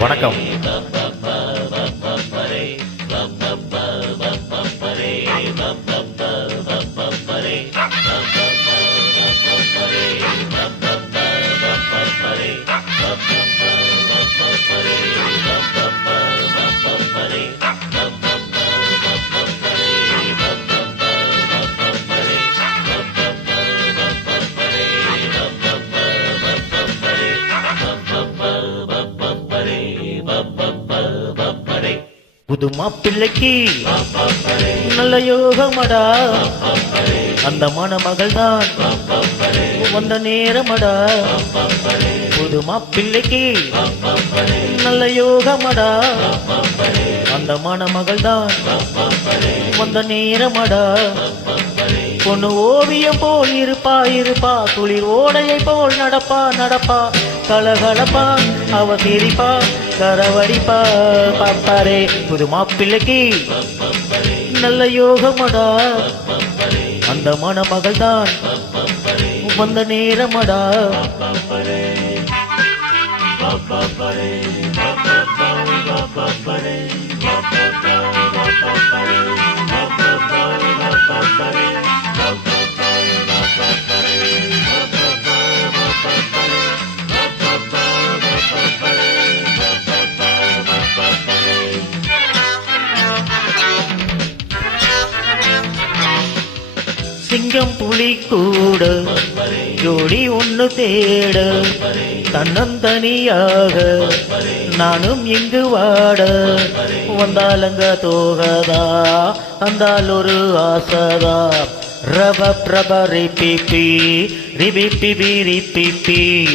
வணக்கம். புது மாப்பிள்ளைக்கு நல்ல யோகமடா. அந்த மணமகள் தான் வந்த நேரமடா. புது மாப்பிள்ளைக்கு நல்ல யோகமடா. அந்த மணமகள் தான் வந்த நேரமடா. பொண்ணு ஓவியம் போல் இருப்பா இருப்பா. துளிர் ஓடையை போல் நடப்பா நடப்பா. கலகலப்பா அவ சிரிப்பா கரவடிப்பா பாப்பாரே புது மாப்பிள்ளைக்கு நல்ல யோகமடா. அந்த மணமகள் தான் வந்த நேரமடா. சிங்கம் புலி கூட. ஜோடி ஒண்ணு தேட. தன்னந்தனியாக நானும் இங்கு வாட. வந்தாலங்க தோகதா. வந்தால் ஒரு ஆசதா. ரப பிரப ரிபிபி ரிபிபி ரிபிபி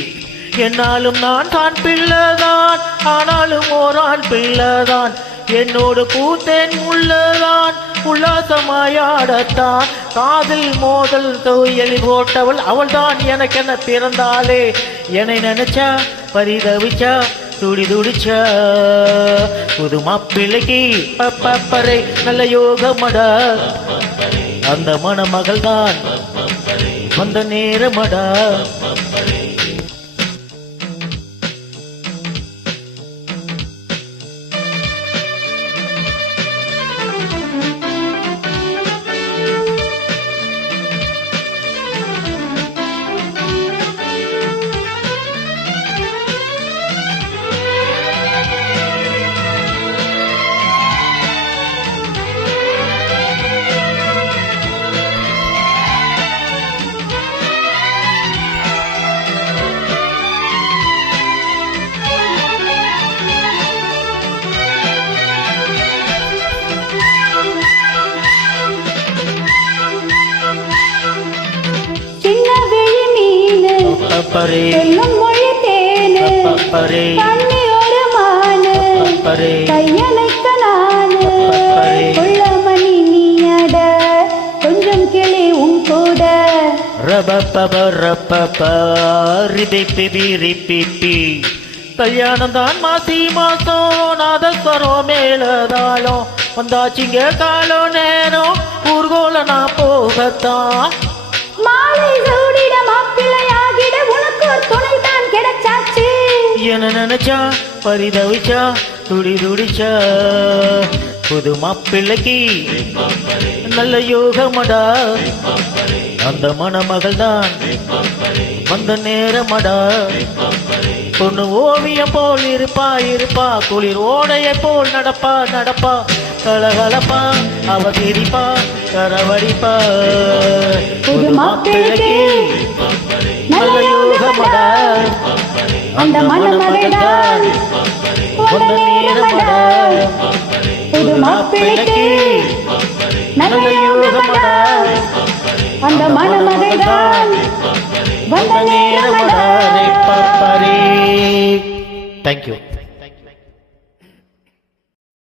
என்னாலும் நான் தான் பிள்ளைதான். ஆனாலும் ஓரான் ஆண் பிள்ளைதான். என்னோடு பூத்தேன் உள்ளதான். உல்லாசமாயாடத்தான். காதில் மோதல் தொயலி போட்டவள் அவள்தான் எனக்கென பிறந்தாளே. என்னை நினைச்சா பரிதவிச்சா துடி துடிச்சா புது மாப்பிள்ளைக்கு பப்பரை நல்ல யோகமடா. அந்த மணமகள் தான் வந்த நேரமடா. பப்பரே சொல்லும் மொழி தேனு பப்பரே கண்ணி ஒரு மானு பப்பரே கையணைக்க நானு பப்பரே. நீயட கொஞ்சம் கிளி உன் கூட ரப பப ரப்ப ரிபி கல்யாணம் தான் மாசி மாசம் நாதஸ்வரம் மேலதாளம் வந்தாச்சிங்க காலம் நேரம் ஊர்கோல நான் போகத்தான் என நினைச்சா பரிதவிச்சா துடி துடிச்சா புது மாப்பிள்ளைக்கு நல்ல யோகமடா. அந்த மணமகள் தான் வந்த நேரமடா. பொண்ணு ஓவியம் போல் இருப்பா இருப்பா. குளிர் ஓடையை போல் நடப்பா நடப்பா. கலகலப்பா அவ சிரிப்பா கரவடிப்பா. புது மாப்பிள்ளைக்கு நல்ல யோகமடா. அந்த மணமகள் தான் வந்த நேரமடா புது மாப்பிள்ளைக்கு நல்ல யோகமடா அந்த மணமகள் தான் வந்த நேரமடா தேங்க்யூ